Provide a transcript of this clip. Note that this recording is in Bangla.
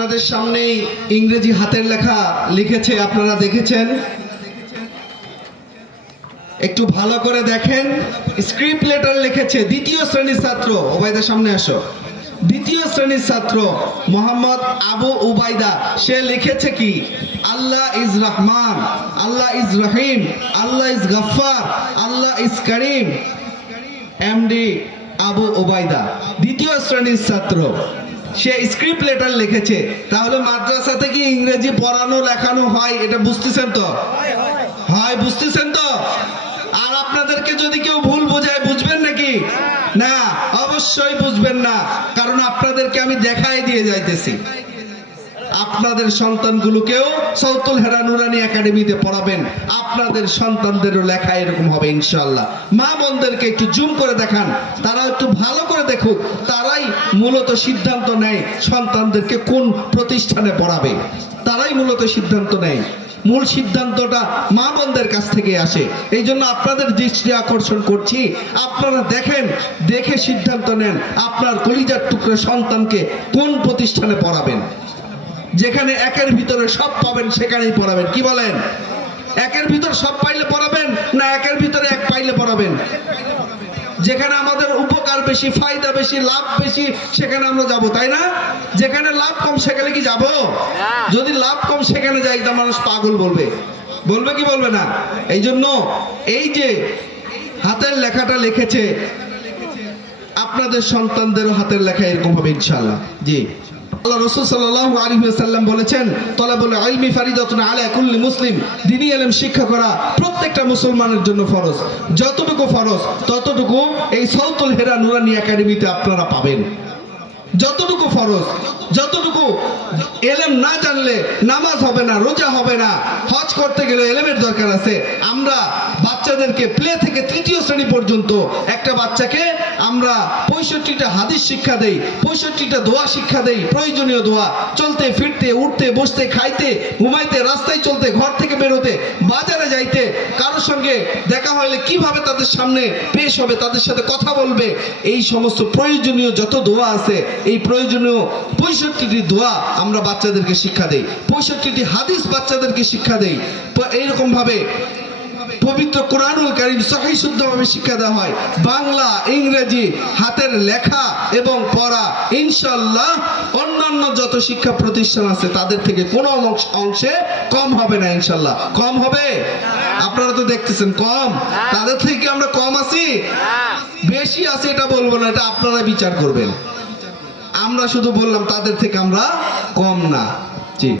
আপনাদের সামনেই ইংরেজি হাতের লেখা লিখেছে, আপনারা দেখেছেন। একটু ভালো করে দেখেন। স্ক্রিপ্ট লেটার লিখেছে দ্বিতীয় শ্রেণীর ছাত্র, ওবায়দা সামনে আসো। দ্বিতীয় শ্রেণীর ছাত্র মোহাম্মদ আবু উবাইদা, সে লিখেছে কি, Allah is Rahman, Allah is Rahim, Allah is Gaffar, Allah is Karim. MD Abu Ubaida, দ্বিতীয় শ্রেণীর ছাত্র, সে স্ক্রিপ্ট লেটার লিখেছে। তাহলে মাদ্রাসা থেকে ইংরেজি পড়ানো লেখানো হয়, এটা বুঝতেছেন তো? হয়, বুঝতেছেন তো? আর আপনাদেরকে যদি কেউ ভুল বোঝায়, বুঝবেন নাকি? না, অবশ্যই বুঝবেন না, কারণ আপনাদেরকে আমি দেখাই দিয়ে যাইতেছি। আপনাদের সন্তানগুলোকেও সৌতুল হেরা নুরানি একাডেমিতে পড়াবেন, আপনাদের সন্তানদেরও লেখা এরকম হবে ইনশাআল্লাহ। মা বোনদেরকে একটু জুম করে দেখান, তারা একটু ভালো করে দেখুক, তারাই মূলত সিদ্ধান্ত নেয় সন্তানদেরকে কোন প্রতিষ্ঠানে পড়াবে, তারাই মূলত সিদ্ধান্ত নেয়। মূল সিদ্ধান্তটা মা বোনদের কাছ থেকে আসে। এই জন্য আপনাদের দৃষ্টি আকর্ষণ করছি, আপনারা দেখেন, দেখে সিদ্ধান্ত নেন আপনার কলিজার টুকরো সন্তানকে কোন প্রতিষ্ঠানে পড়াবেন। যেখানে একের ভিতরে সব পাবেন সেখানেই পড়াবেন। কি বলেন? একের ভিতর সব পাইলে পড়াবেন, না একের ভিতরে এক পাইলে পড়াবেন? যেখানে আমাদের উপকার বেশি, ফায়দা বেশি, লাভ বেশি, সেখানে আমরা যাব, তাই না? যেখানে লাভ কম সেখানে কি যাব? যদি লাভ কম সেখানে যাই তা মানুষ পাগল বলবে, বলবে কি বলবে না? এই জন্য এই যে হাতের লেখাটা লিখেছে, আপনাদের সন্তানদেরও হাতের লেখা এরকম হবে ইনশাআল্লাহ। জি, আল্লাহ রাসূল সাল্লাল্লাহু আলাইহি ওয়াসাল্লাম বলেছেন, তলাবুল ইলমি ফারিদাতুন আলা কুল্লি মুসলিম, দ্বীনি ইলম শিক্ষা করা প্রত্যেকটা মুসলমানের জন্য ফরজ। যতটুকু ফরজ ততটুকু এই সৌতুল হেরা নুরানি একাডেমিতে আপনারা পাবেন। যতটুকু ফরজ, যতটুকু এলেম না জানলে নামাজ হবে না, রোজা হবে না, হজ করতে গেলে এলেমের দরকার আছে। আমরা বাচ্চাদেরকে প্লে থেকে তৃতীয় শ্রেণী পর্যন্ত একটা বাচ্চাকে আমরা 65টা হাদিস শিক্ষা দেই, 65টা দোয়া শিক্ষা দেই, প্রয়োজনীয় দোয়া, চলতে ফিরতে, উঠতে বসতে, খাইতে ঘুমাইতে, রাস্তায় চলতে, ঘর থেকে বেরোতে, বাজারে যাইতে, কারোর সঙ্গে দেখা হলে কিভাবে তাদের সামনে পেশ হবে, তাদের সাথে কথা বলবে, এই সমস্ত প্রয়োজনীয় যত দোয়া আছে, এই প্রয়োজনীয় 65টি দোয়া আমরা বাচ্চাদেরকে শিক্ষা দেই, 65টি হাদিস বাচ্চাদেরকে শিক্ষা দেই। এইরকম ভাবে পবিত্র কোরআনুল কারীম সহিহ শুদ্ধভাবে শিক্ষা দেওয়া হয়। বাংলা, ইংরেজি, হাতের লেখা এবং পড়া ইনশাআল্লাহ অন্যান্য যত শিক্ষা প্রতিষ্ঠান আছে তাদের থেকে কোনো অংশে কম হবে না ইনশাআল্লাহ। কম হবে? আপনারা তো দেখতেছেন কম। তাদের থেকে আমরা কম আছি? বেশি আছে এটা বলবো না, এটা আপনারা বিচার করবেন। আমরা শুধু বললাম তাদের থেকে আমরা কম না।